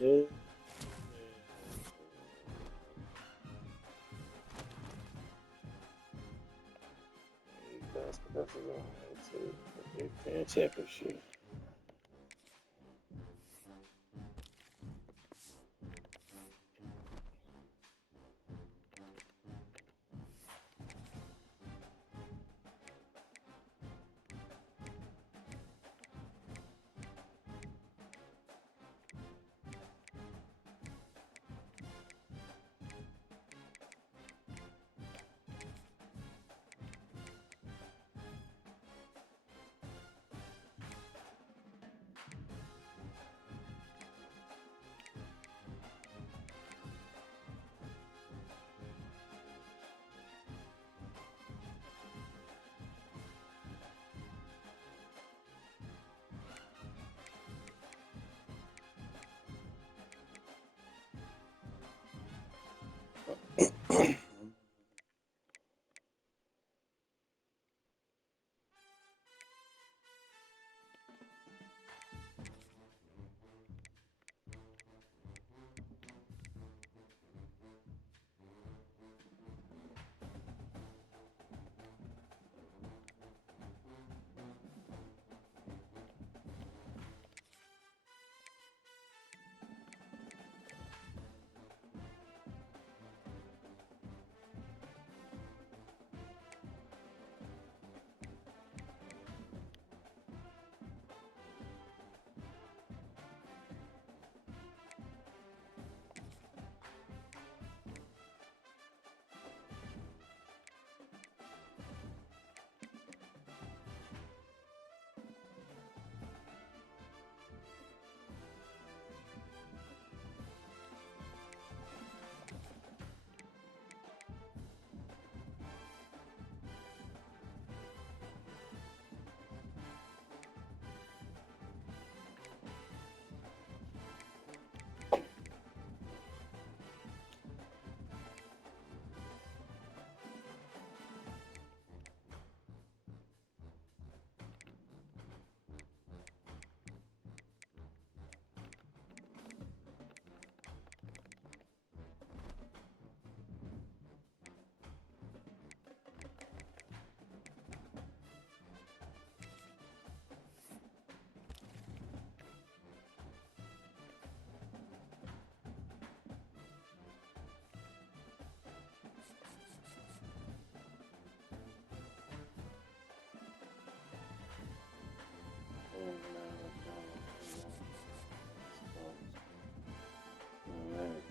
Yeah. That's a Big Ten championship.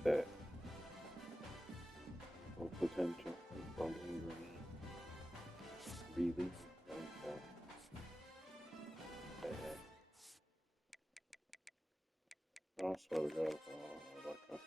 That full potential from Ingram really bad. I swear to God, like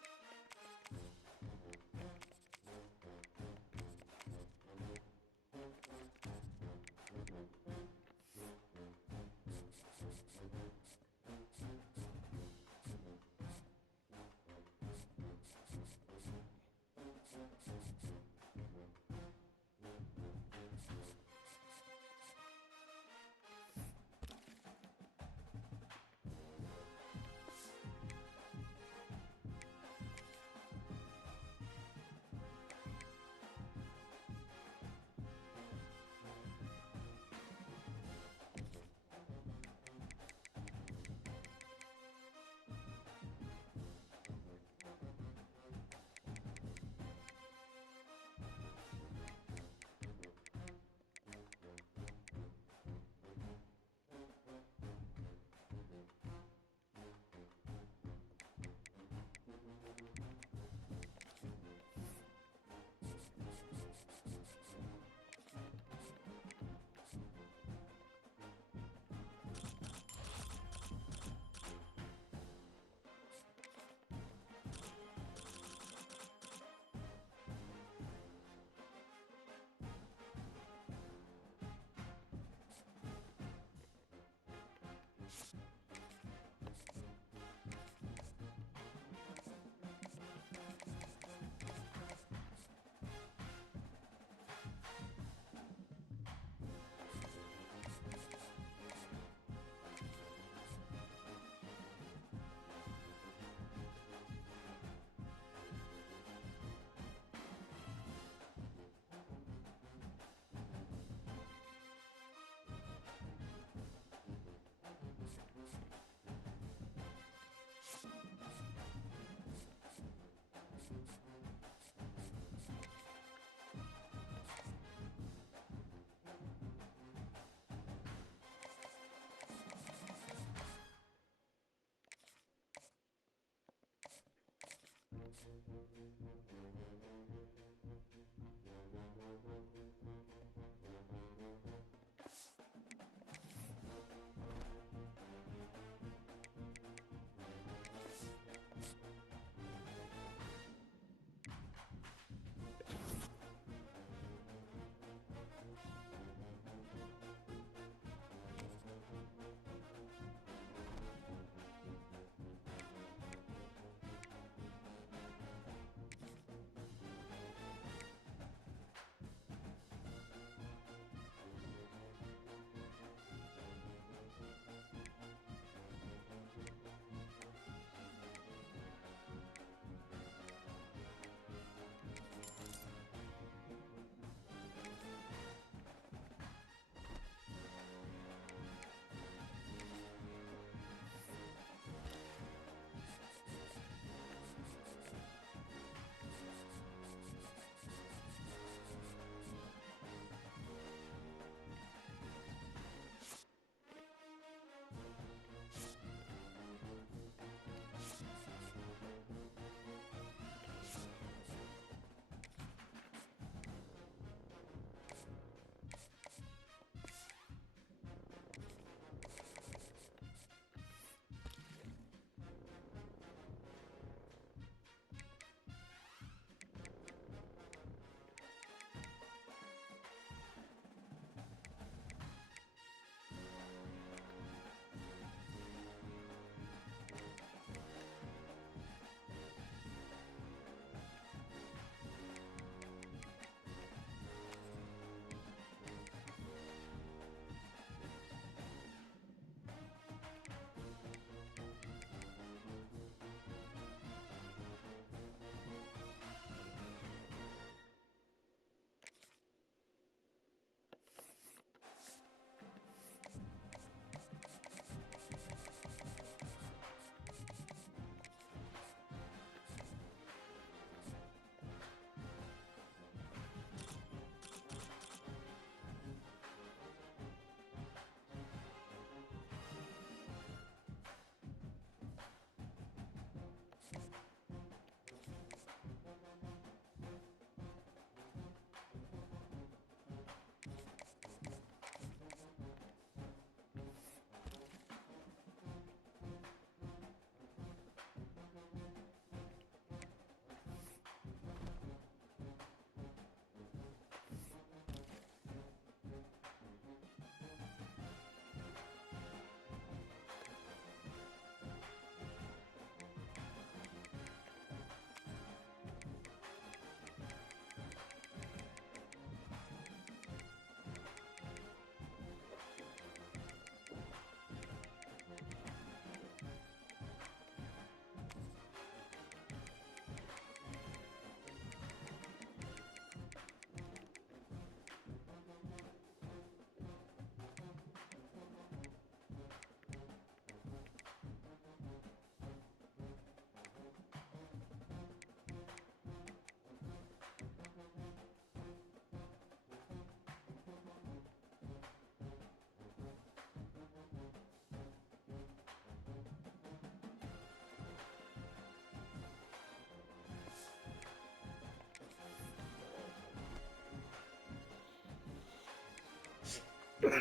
Let's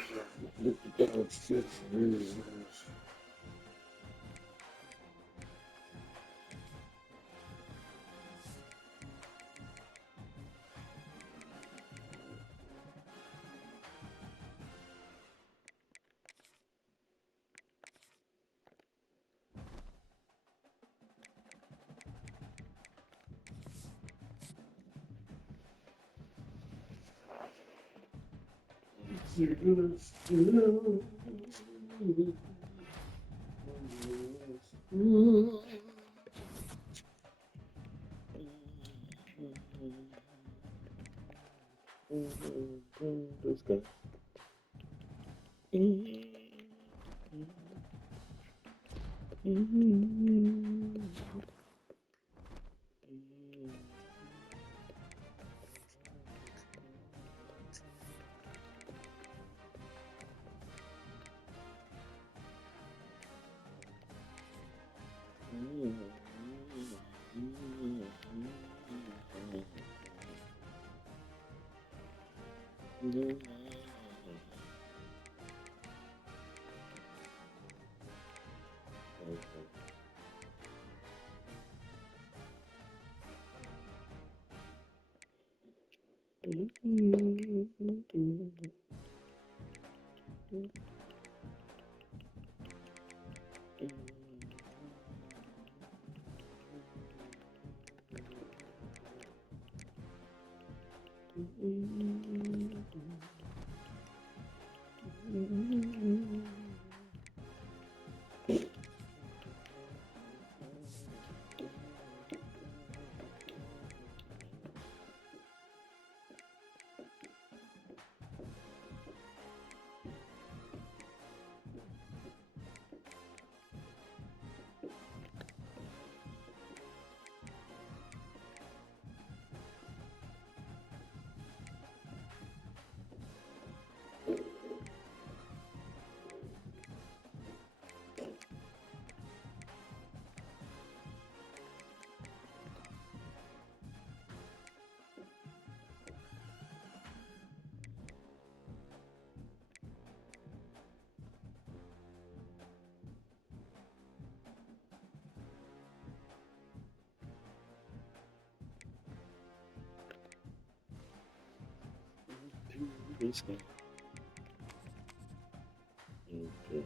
go. Let's go. Okay.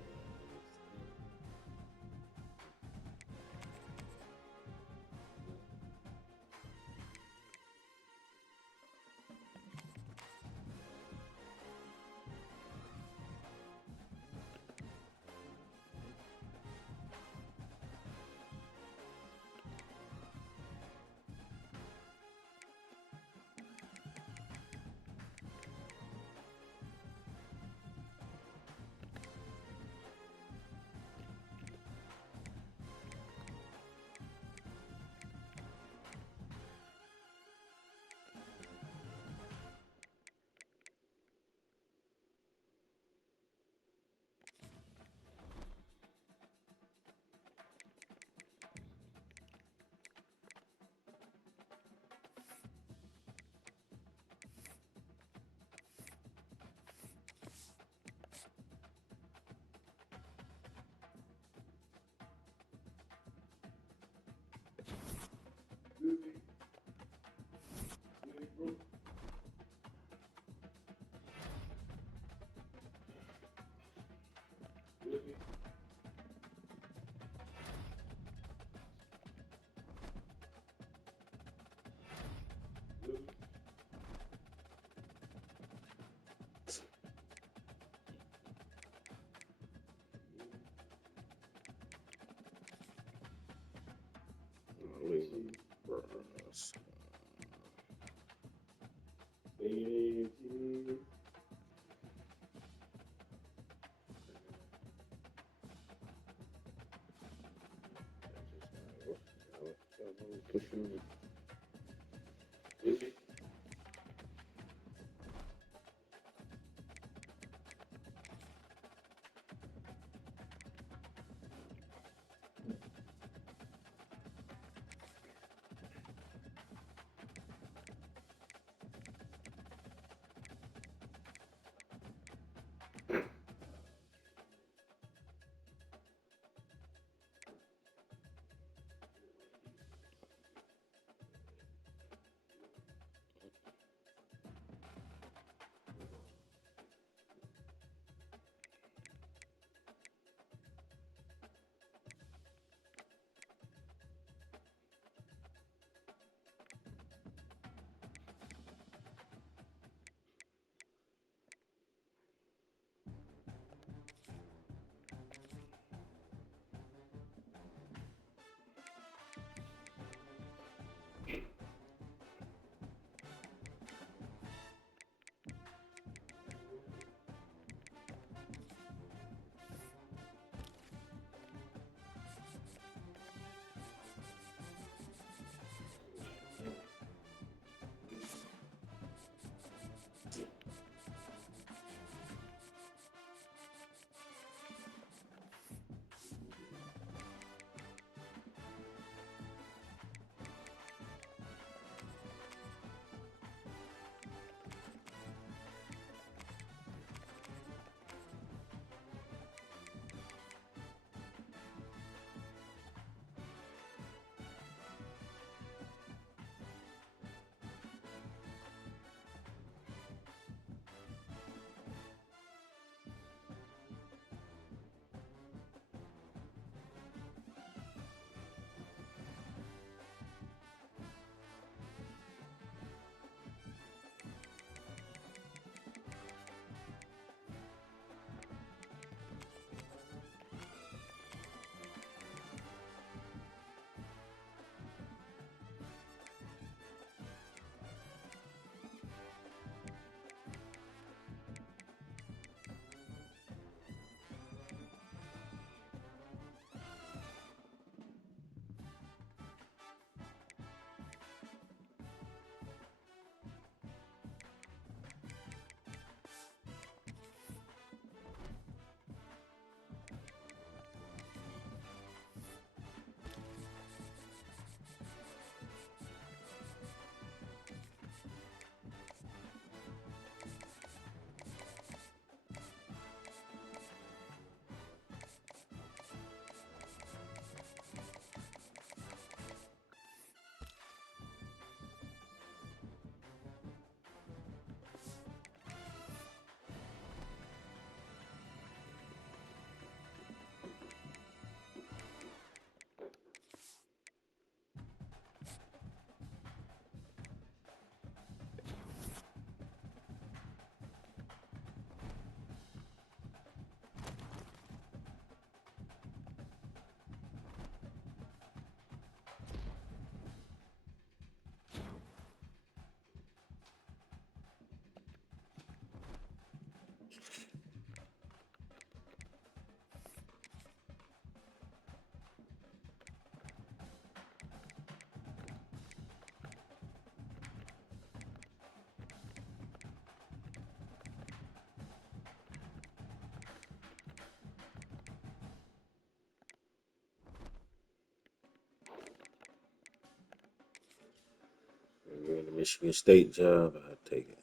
Michigan State job, I'd take it.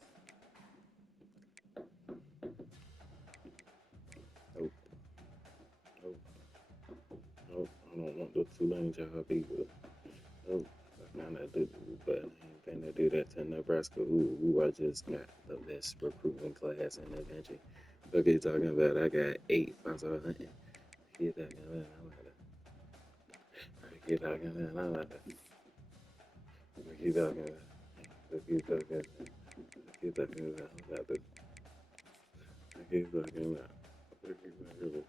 Nope, nope, nope. I don't want the Tulane job either. Nope. Now that do, but I ain't finna do that to Nebraska, who I just got the best recruiting class in the country. Look, you talking about I got 8 5-star hunting. He talking about I'm about to. He talking about I'm about to. He talking about. He talking about. He talking about I'm about to. He talking about. He talking about.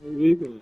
We going.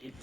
Here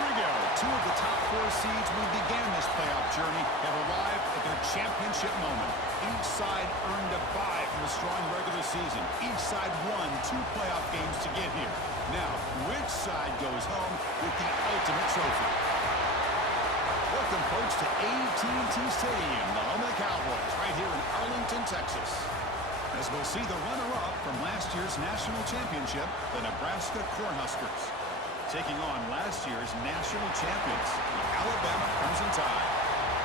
we go. Two of the top 4 seeds who began this playoff journey have arrived at their championship moment. Each side earned a bye from a strong regular season. Each side won 2 playoff games to get here. Now, which side goes home with the ultimate trophy? Welcome, folks, to AT&T Stadium, the home of the Cowboys, right here in Arlington, Texas. As we'll see the runner-up from last year's national championship, the Nebraska Cornhuskers, taking on last year's national champions, the Alabama Crimson Tide.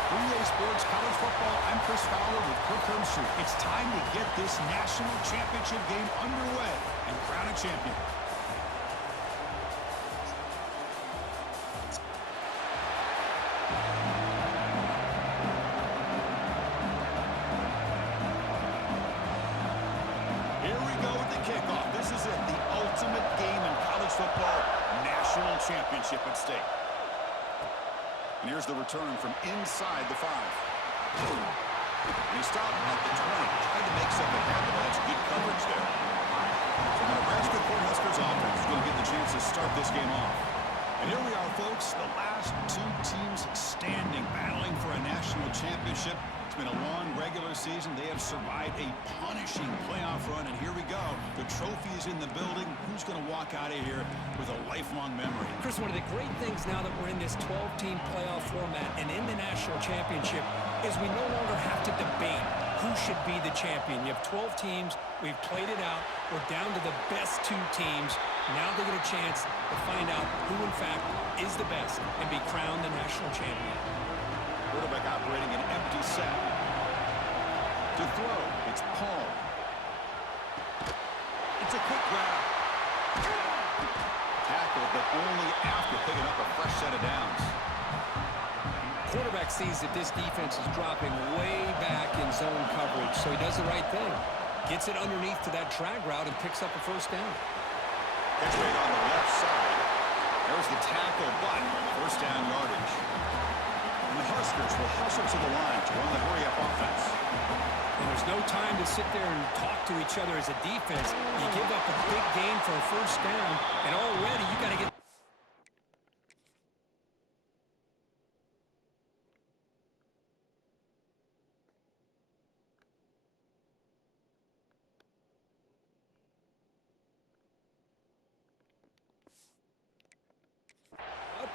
3A Sports College Football, I'm Chris Fowler with Kirk Herbstreit. It's time to get this national championship game underway and crown a champion. Here we go with the kickoff. This is it, the ultimate game in college football. National championship at stake. And here's the return from inside the 5. And he stopped at the 20. Tried to make something happen. That's good coverage there. So the Nebraska Cornhuskers offense is going to get the chance to start this game off. And here we are, folks. The last 2 teams standing, battling for a national championship. It's been a long regular season. They have survived a punishing playoff run, and here we go. The trophy is in the building. Who's going to walk out of here with a lifelong memory? Chris, one of the great things now that we're in this 12-team playoff format and in the national championship is we no longer have to debate who should be the champion. You have 12 teams. We've played it out. We're down to the best 2 teams. Now they get a chance to find out who, in fact, is the best and be crowned the national champion. Quarterback operating an empty set. To throw, it's Paul. It's a quick grab. Tackled, but only after picking up a fresh set of downs. Quarterback sees that this defense is dropping way back in zone coverage, so he does the right thing. Gets it underneath to that drag route and picks up a first down. Catch rate on the left side. There's the tackle, but first down yardage. And the Huskers will hustle to the line to run the hurry-up offense. And there's no time to sit there and talk to each other as a defense. You give up a big gain for a first down, and already you got to get...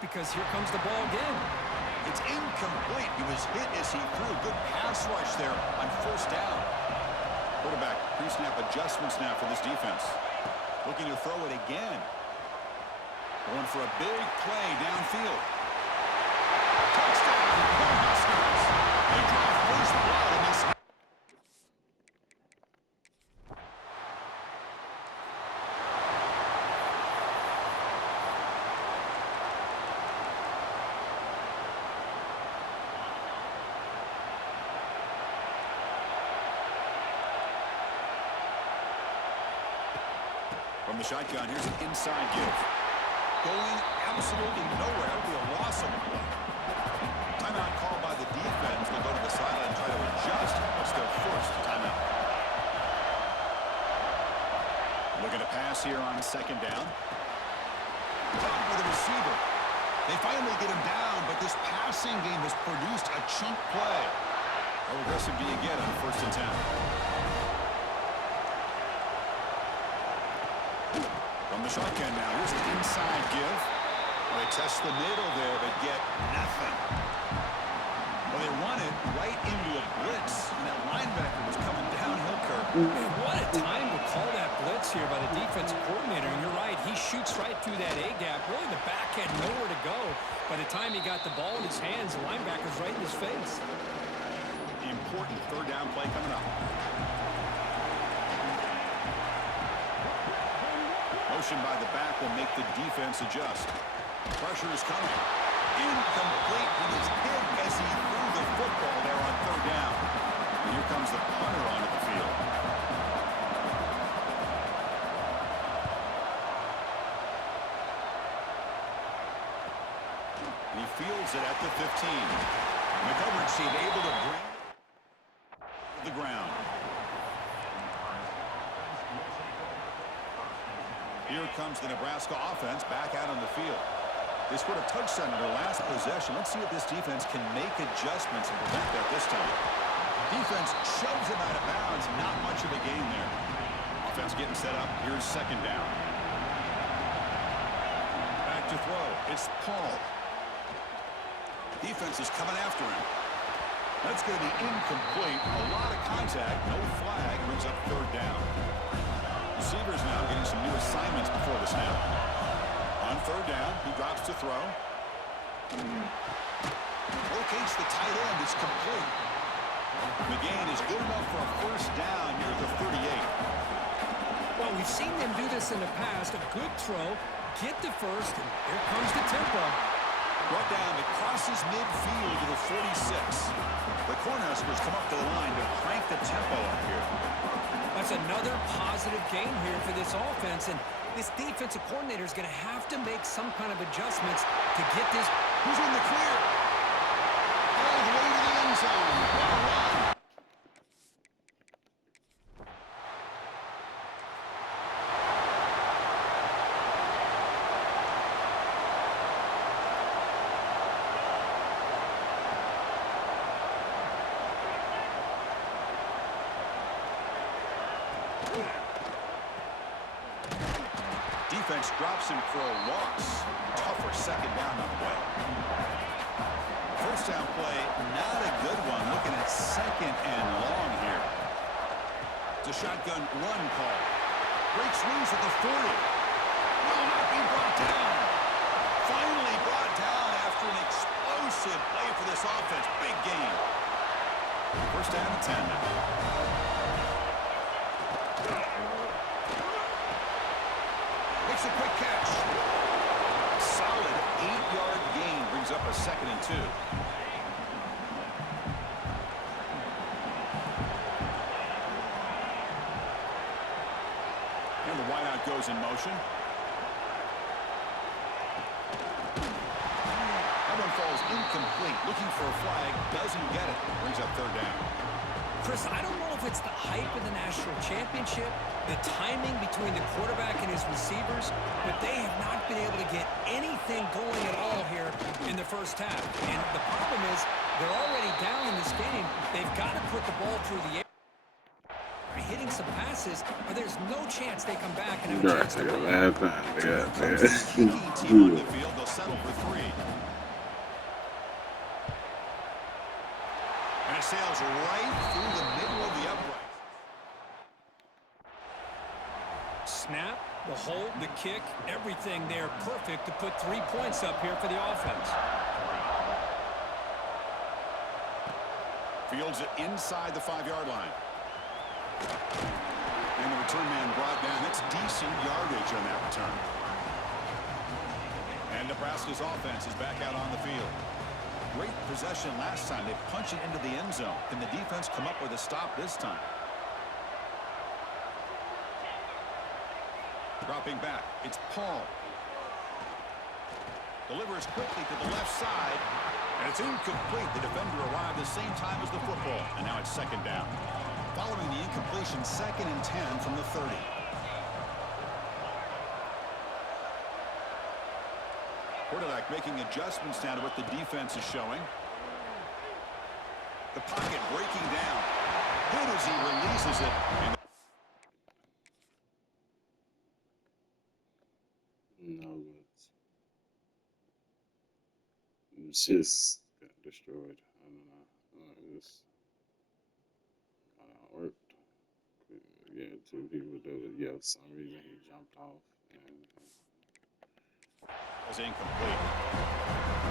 because here comes the ball again. It's incomplete. He was hit as he threw. Good pass rush there on first down. Quarterback pre-snap adjustments now for this defense. Looking to throw it again. Going for a big play downfield. Touchdown, Cornhuskers. They draw first blood in this. From the shotgun, here's an inside give. Going absolutely nowhere. That would be a loss on the play. Timeout called by the defense. They'll go to the sideline and try to adjust as they're forced to timeout. Looking to pass here on second down. Top with the receiver. They finally get him down, but this passing game has produced a chunk play. How aggressive do you get on first and 10? From the shotgun now, here's an inside give. They test the middle there, but get nothing. Well, they run it right into a blitz, and that linebacker was coming downhill, Kirk. Man, what a time to call that blitz here by the defensive coordinator. And you're right, he shoots right through that A-gap. Really, the back had nowhere to go. By the time he got the ball in his hands, the linebacker's right in his face. The important third down play coming up. Motion by the back will make the defense adjust. Pressure is coming. Incomplete. He was hit as he threw the football there on third down. And here comes the punter onto the field. And he fields it at the 15. And the coverage team able to bring the ground. Here comes the Nebraska offense back out on the field. They scored a touchdown in their last possession. Let's see if this defense can make adjustments and prevent that this time. Defense shoves him out of bounds. Not much of a gain there. Offense getting set up. Here's second down. Back to throw. It's Paul. Defense is coming after him. That's going to be incomplete. A lot of contact. No flag. Brings up third down. Receivers now getting some new assignments before the snap. On third down, he drops to throw. Locates the tight end. It's complete. McGain is good enough for a first down near the 38. Well, we've seen them do this in the past. A good throw, get the first, and here comes the tempo. Brought down, it crosses midfield to the 46. The Cornhuskers come up to the line to crank the tempo up here. That's another positive gain here for this offense, and this defensive coordinator is going to have to make some kind of adjustments to get this. Who's in the clear? All the way to the end zone. Well run. Defense drops him for a loss. Tougher second down on the way. First down play, not a good one. Looking at second and long here. It's a shotgun run call. Breaks loose at the 40. Will not be brought down. Finally brought down after an explosive play for this offense. Big game. First down and 10 now. Makes a quick catch. Solid 8-yard gain brings up a second and 2. And the wideout goes in motion. That one falls incomplete. Looking for a flag. Doesn't get it. Brings up third down. Chris, I don't know if it's the hype of the national championship, the timing between the quarterback and his receivers, but they have not been able to get anything going at all here in the first half. And the problem is they're already down in this game. They've got to put the ball through the air. They're hitting some passes, or there's no chance they come back and have a chance to win. Team on the field, they'll settle for 3. And it sails right through the middle of the upright. Snap, the hold, the kick, everything there perfect to put 3 points up here for the offense. Fields it inside the 5-yard line. And the return man brought down. That's decent yardage on that return. And Nebraska's offense is back out on the field. Great possession last time. They punch it into the end zone. Can the defense come up with a stop this time? Dropping back. It's Paul. Delivers quickly to the left side. And it's incomplete. The defender arrived the same time as the football. And now it's second down. Following the incompletion, 2nd and 10 from the 30. Quarterback making adjustments now to what the defense is showing. The pocket breaking down. Good as he releases it. And No, it's just got destroyed. I don't know. Yeah, two people do it. Yeah, for some reason he jumped off. And, Was incomplete.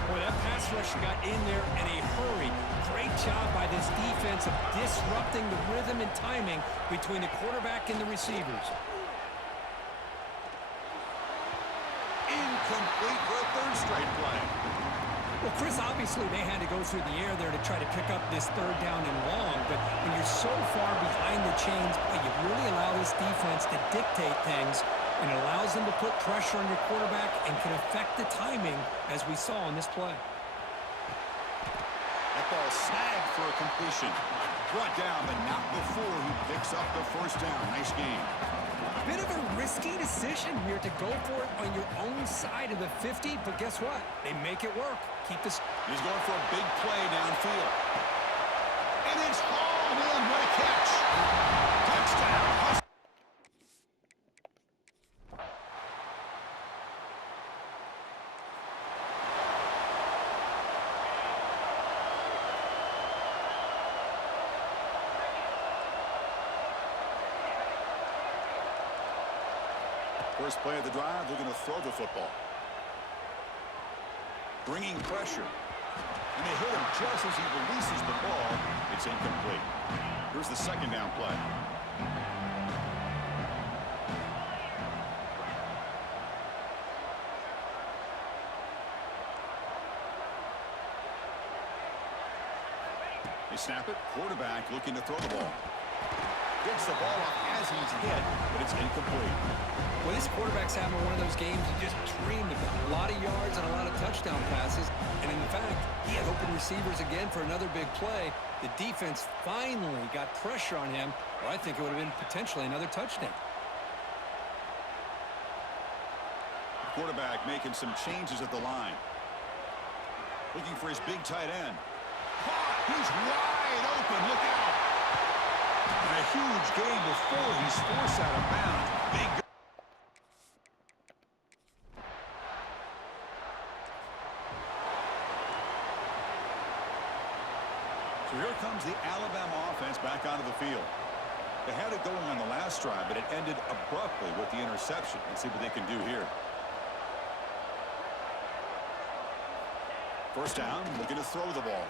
Boy, that pass rusher got in there in a hurry. Great job by this defense of disrupting the rhythm and timing between the quarterback and the receivers. Incomplete for a third straight play. Well, Chris, obviously they had to go through the air there to try to pick up this third down and long, but when you're so far behind the chains, you really allow this defense to dictate things, and it allows them to put pressure on your quarterback and can affect the timing, as we saw in this play. That ball snagged for a completion. Brought down, but not before he picks up the first down. Nice game. Bit of a risky decision here to go for it on your own side of the 50, but guess what? They make it work. Keep this. He's going for a big play downfield. And it's hauled in. What a catch. Touchdown. First play of the drive, they're going to throw the football. Bringing pressure. And they hit him just as he releases the ball. It's incomplete. Here's the second down play. They snap it. Quarterback looking to throw the ball. Gets the ball off as he's hit, but it's incomplete. Well, this quarterback's having one of those games you just dreamed about. A lot of yards and a lot of touchdown passes. And in fact, he had open receivers again for another big play. The defense finally got pressure on him, or I think it would have been potentially another touchdown. Quarterback making some changes at the line. Looking for his big tight end. Caught! He's wide open. Look out! And a huge gain before he's forced out of bounds. Big. So here comes the Alabama offense back onto the field. They had it going on the last drive, but it ended abruptly with the interception. Let's see what they can do here. First down, looking to throw the ball.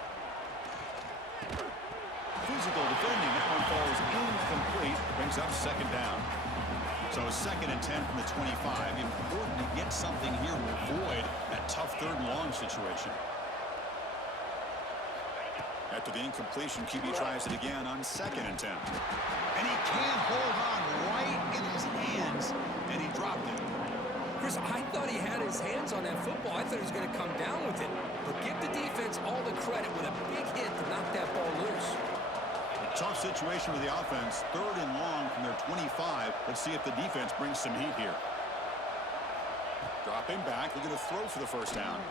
Physical defending. That one falls incomplete. Brings up second down. So 2nd and 10 from the 25. Important to get something here to avoid that tough third and long situation. After the incompletion, QB tries it again on 2nd and 10. And he can't hold on right in his hands. And he dropped it. Chris, I thought he had his hands on that football. I thought he was going to come down with it. But give the defense all the credit with a big hit to knock that ball loose. A tough situation with the offense. 3rd and long from their 25. Let's see if the defense brings some heat here. Dropping back. They're going to throw for the first down.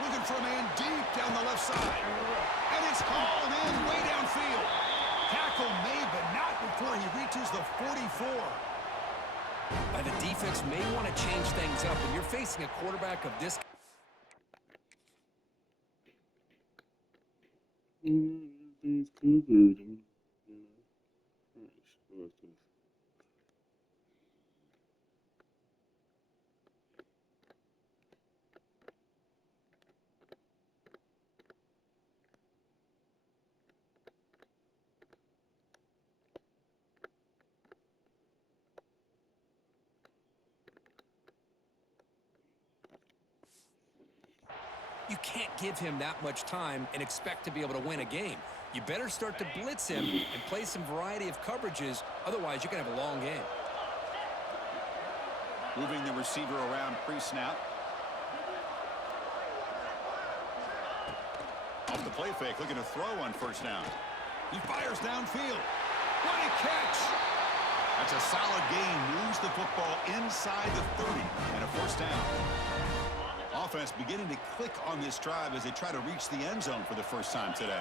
Looking for a man deep down the left side. And it's hauled in way downfield. Tackle made, but not before he reaches the 44. The defense may want to change things up. When you're facing a quarterback of this... You can't give him that much time and expect to be able to win a game. You better start to blitz him and play some variety of coverages. Otherwise, you're going to have a long game. Moving the receiver around pre-snap. Off the play fake, looking to throw on first down. He fires downfield. What a catch! That's a solid gain. Moves the football inside the 30 and a first down. Offense beginning to click on this drive as they try to reach the end zone for the first time today.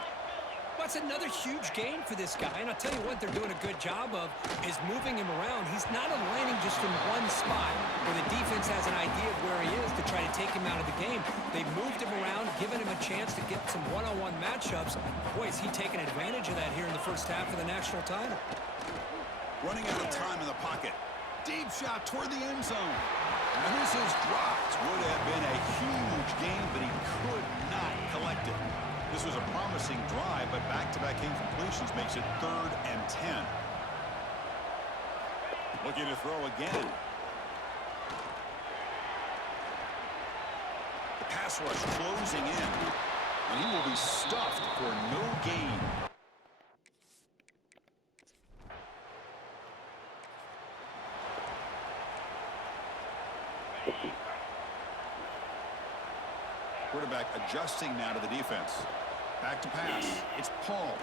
That's another huge gain for this guy. And I'll tell you what they're doing a good job of is moving him around. He's not aligning just in one spot where the defense has an idea of where he is. to try to take him out of the game. They moved him around, given him a chance to get some one-on-one matchups. Boy, is he taking advantage of that here in the first half of the national title. Running out of time in the pocket. Deep shot toward the end zone. And this is dropped. Would have been a huge game, but he could not collect it. This was a promising drive, but back-to-back incompletions makes it 3rd and 10. Looking to throw again. The pass rush closing in, and he will be stuffed for no gain. Quarterback adjusting now to the defense. Back to pass. It's Paul.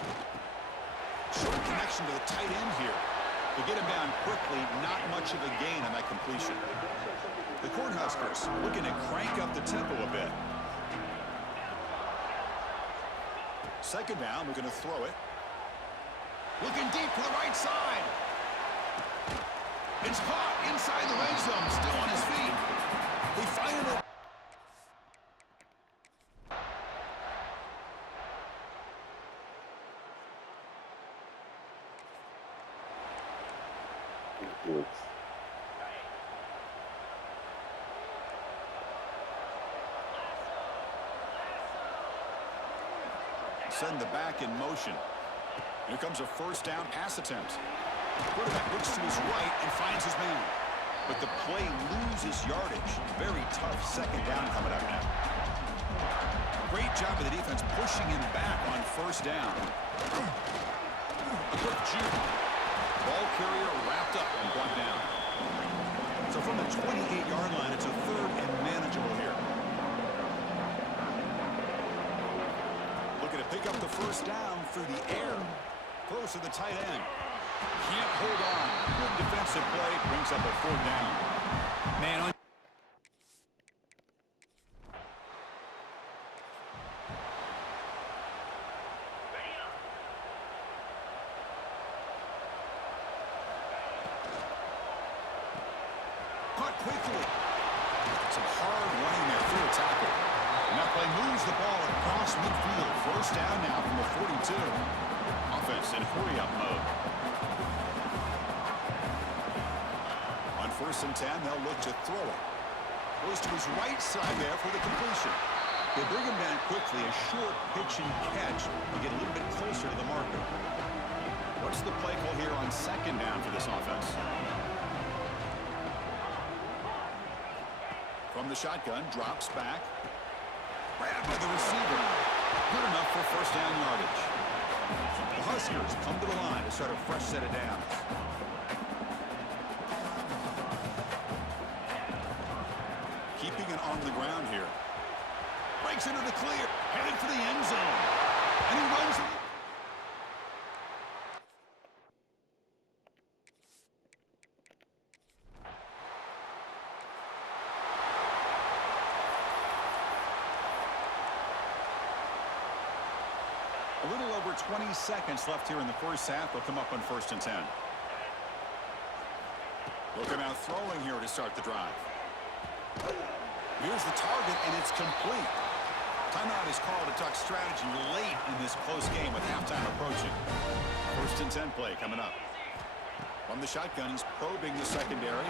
Short connection to the tight end here. To get him down quickly, not much of a gain on that completion. The Cornhuskers looking to crank up the tempo a bit. Second down, we're going to throw it. Looking deep to the right side. It's caught inside the red zone, still on his feet. They find it. Send the back in motion. Here comes a first down pass attempt. Quarterback looks to his right and finds his man. But the play loses yardage. Very tough second down coming up now. Great job of the defense pushing him back on first down. A quick juke. Ball carrier wrapped up and brought down. So from the 28-yard line, it's a 3rd and manageable here. Looking to pick up the first down through the air. Close to the tight end. Can't hold on. Good defensive play brings up a 4th down. Man, on Caught quickly. Some hard running there through a tackle. And that play moves the ball across midfield. First down now from the 42. Offense in hurry-up mode. On 1st and 10, they'll look to throw it. Goes to his right side there for the completion. They bring him down quickly. A short pitch and catch to get a little bit closer to the marker. What's the play call here on 2nd down for this offense? From the shotgun, drops back. Grabbed by the receiver. Good enough for first down yardage. The Huskers come to the line to start a fresh set of downs. Keeping it on the ground here. Breaks into the clear. Headed for the end zone. And he runs it. A little over 20 seconds left here in the first half. They'll come up on 1st and 10. Looking out throwing here to start the drive. Here's the target, and it's complete. Timeout is called to talk strategy late in this close game with halftime approaching. 1st and 10 play coming up. From the shotgun, he's probing the secondary.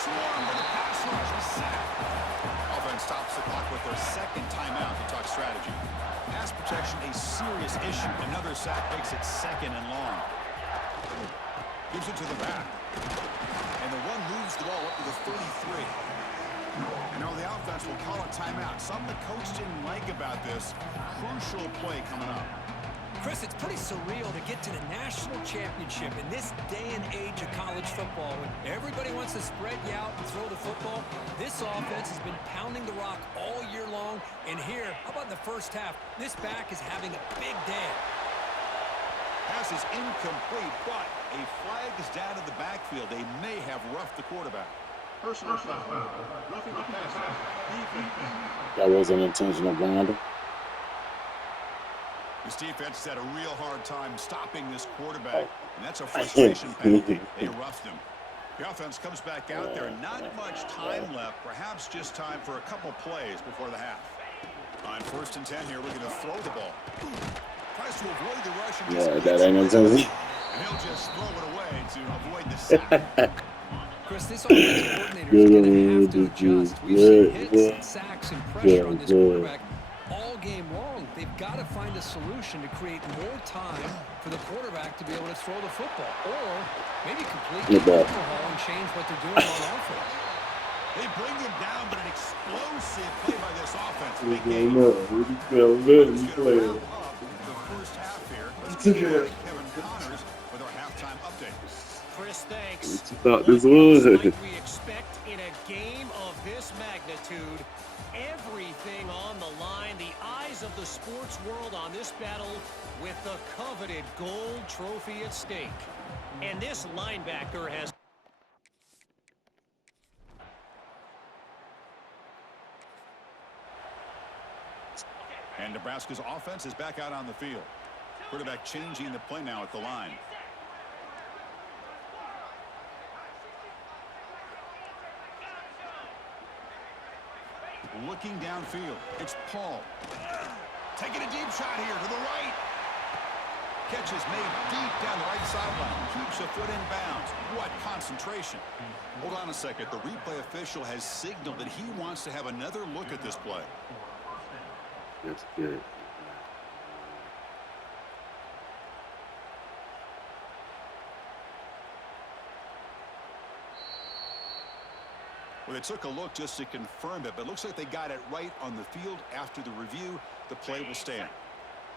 Swarm with a pass rush. Sack. Offense stops the clock with their 2nd timeout to talk strategy. Pass protection a serious issue. Another sack makes it 2nd and long. Gives it to the back. And the one moves the ball up to the 33. And now the offense will call a timeout. Something the coach didn't like about this. Crucial play coming up. Chris, it's pretty surreal to get to the national championship in this day and age of college football when everybody wants to spread you out and throw the football. This offense has been pounding the rock all year long. And here, how about in the first half? This back is having a big day. Pass is incomplete, but a flag is down in the backfield. They may have roughed the quarterback. Personal foul. Roughing the passer. That wasn't intentional, Brandon. This defense has had a real hard time stopping this quarterback, and that's a frustration penalty. They roughed him. The offense comes back out there. Not much time left. Perhaps just time for a couple plays before the half. On 1st and 10 here, looking to throw the ball. Tries to avoid the rush and just that ain't no sense. and he'll just throw it away to avoid the sack. Chris, this offensive coordinator is going to have to adjust. We've seen hits, sacks, and pressure on this quarterback all game long. They've got to find a solution to create more time for the quarterback to be able to throw the football, or maybe completely overhaul and change what they're doing on offense. They bring him down, but an explosive play by this offense. Big Big game game. up. Good play. The first half here. Let's go to Kevin Connors with our halftime update. Chris, thanks. What you thought this was? What might we expect in a game of this magnitude? Everything on the line. The eyes of the sports world on this battle with the coveted gold trophy at stake. And this linebacker has... And Nebraska's offense is back out on the field. Quarterback changing the play now at the line. Looking downfield. It's Paul. Taking a deep shot here to the right. Catch is made deep down the right sideline. Keeps a foot in bounds. What concentration. Hold on a second. The replay official has signaled that he wants to have another look at this play. That's good. Well, they took a look just to confirm it, but it looks like they got it right on the field. After the review, the play will stand.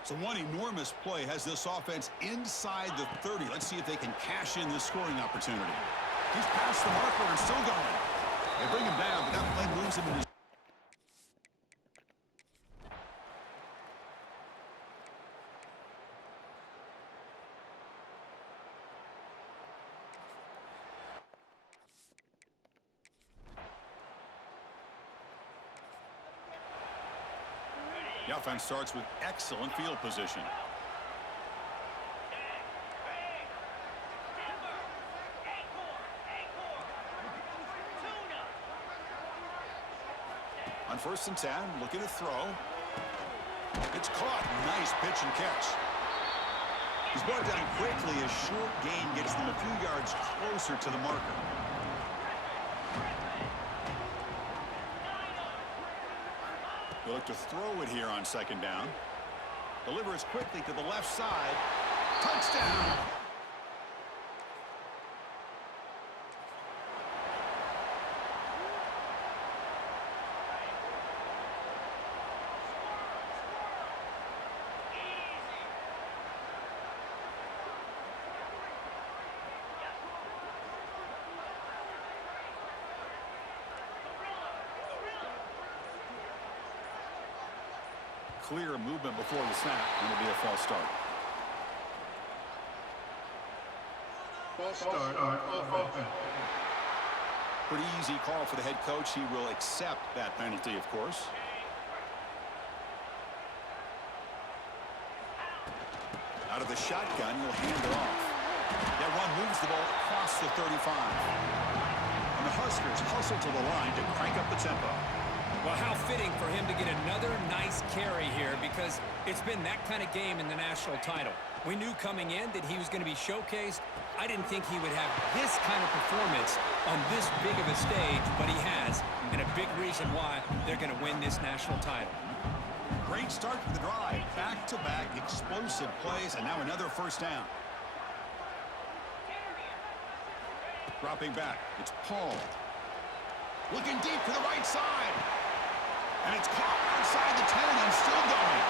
So one enormous play has this offense inside the 30. Let's see if they can cash in this scoring opportunity. He's past the marker and still going. They bring him down, but that play moves him into... The offense starts with excellent field position. On 1st and 10, looking to throw. It's caught. Nice pitch and catch. He's brought down quickly. A short gain gets them a few yards closer to the marker. They look to throw it here on 2nd down. Delivers quickly to the left side. Touchdown! Clear movement before the snap, and it'll be a false start. False start on offense. Pretty easy call for the head coach. He will accept that penalty, of course. Out of the shotgun, he'll hand it off. That run moves the ball across the 35. And the Huskers hustle to the line to crank up the tempo. Well, how fitting for him to get another nice carry here, because it's been that kind of game in the national title. We knew coming in that he was going to be showcased. I didn't think he would have this kind of performance on this big of a stage, but he has, and a big reason why they're going to win this national title. Great start to the drive. Back-to-back explosive plays, and now another 1st down. Dropping back, it's Paul. Looking deep to the right side. And it's caught outside the 10 and still going.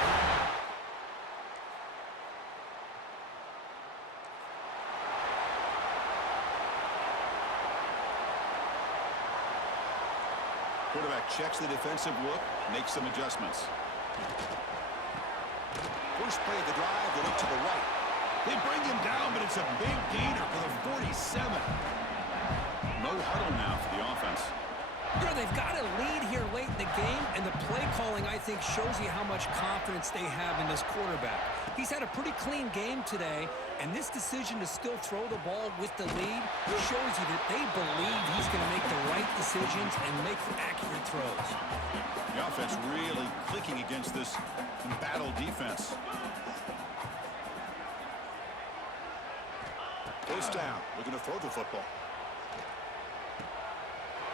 Quarterback checks the defensive look, makes some adjustments. First play of the drive, they look to the right. They bring him down, but it's a big gainer for the 47. No huddle now for the offense. They've got a lead here late in the game, and the play calling, I think, shows you how much confidence they have in this quarterback. He's had a pretty clean game today, and this decision to still throw the ball with the lead shows you that they believe he's going to make the right decisions and make accurate throws. The offense really clicking against this embattled defense. First down, looking to throw the football.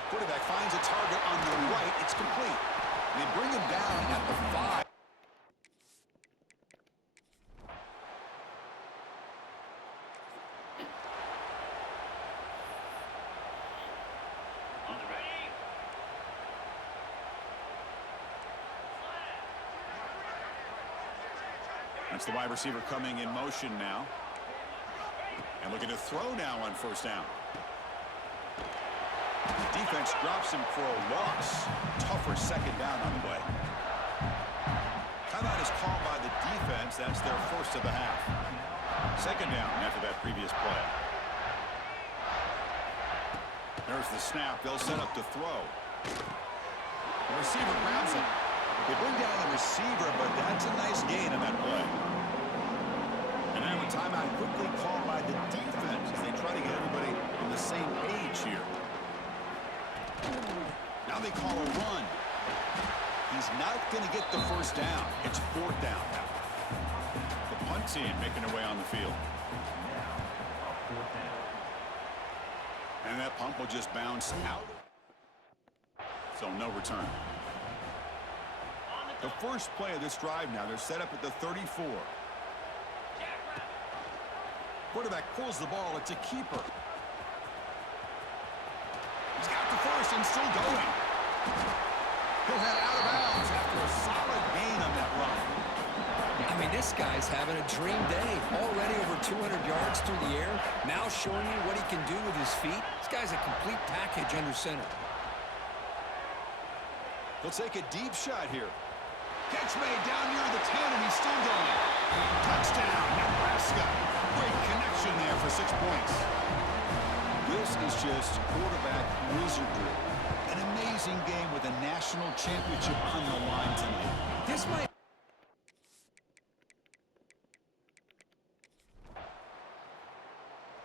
Quarterback finds a target on the right. It's complete. They bring him down at the 5. That's the wide receiver coming in motion now. And looking to throw now on first down. The defense drops him for a loss. Tougher second down on the way. Timeout is called by the defense. That's their first of the half. Second down after that previous play. There's the snap. They'll set up to throw. The receiver grabs him. They bring down the receiver, but that's a nice gain on that play. And now a timeout quickly called by the defense as they try to get everybody on the same page here. Now they call a run. He's not going to get the first down. It's fourth down now. The punt team making their way on the field. And that punt will just bounce out. So no return. The first play of this drive now, they're set up at the 34. Quarterback pulls the ball. It's a keeper. He's got the first and still going. He'll head out of bounds after a solid gain on that run. I mean, this guy's having a dream day. Already over 200 yards through the air. Now showing you what he can do with his feet. This guy's a complete package under center. He'll take a deep shot here. Catch made down near the 10, and he's still going. Touchdown, Nebraska. Great connection there for 6 points. This is just quarterback wizardry. An amazing game with a national championship on the line tonight. This might...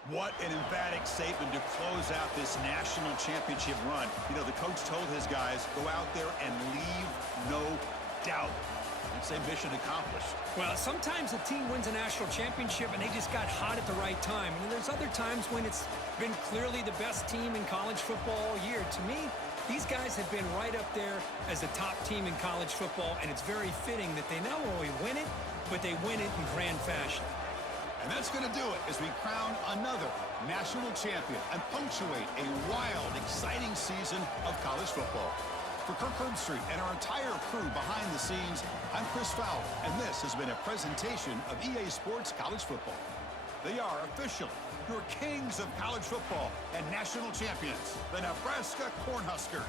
What an emphatic statement to close out this national championship run. You know, the coach told his guys, go out there and leave no doubt. And say mission accomplished. Well, sometimes a team wins a national championship and they just got hot at the right time. And there's other times when it's been clearly the best team in college football all year. To me, these guys have been right up there as the top team in college football, and it's very fitting that they not only win it, but they win it in grand fashion. And that's going to do it as we crown another national champion and punctuate a wild, exciting season of college football. For Kirk Herbstreit and our entire crew behind the scenes, I'm Chris Fowler, and this has been a presentation of EA Sports College Football. They are officially your kings of college football and national champions, the Nebraska Cornhuskers.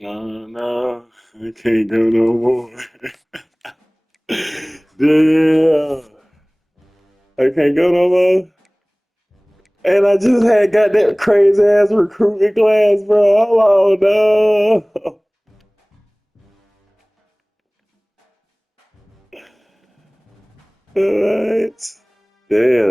No, I can't go no more. Yeah, I can't go no more. And I just had got that crazy ass recruitment class, bro. Hold on, no. What? Damn.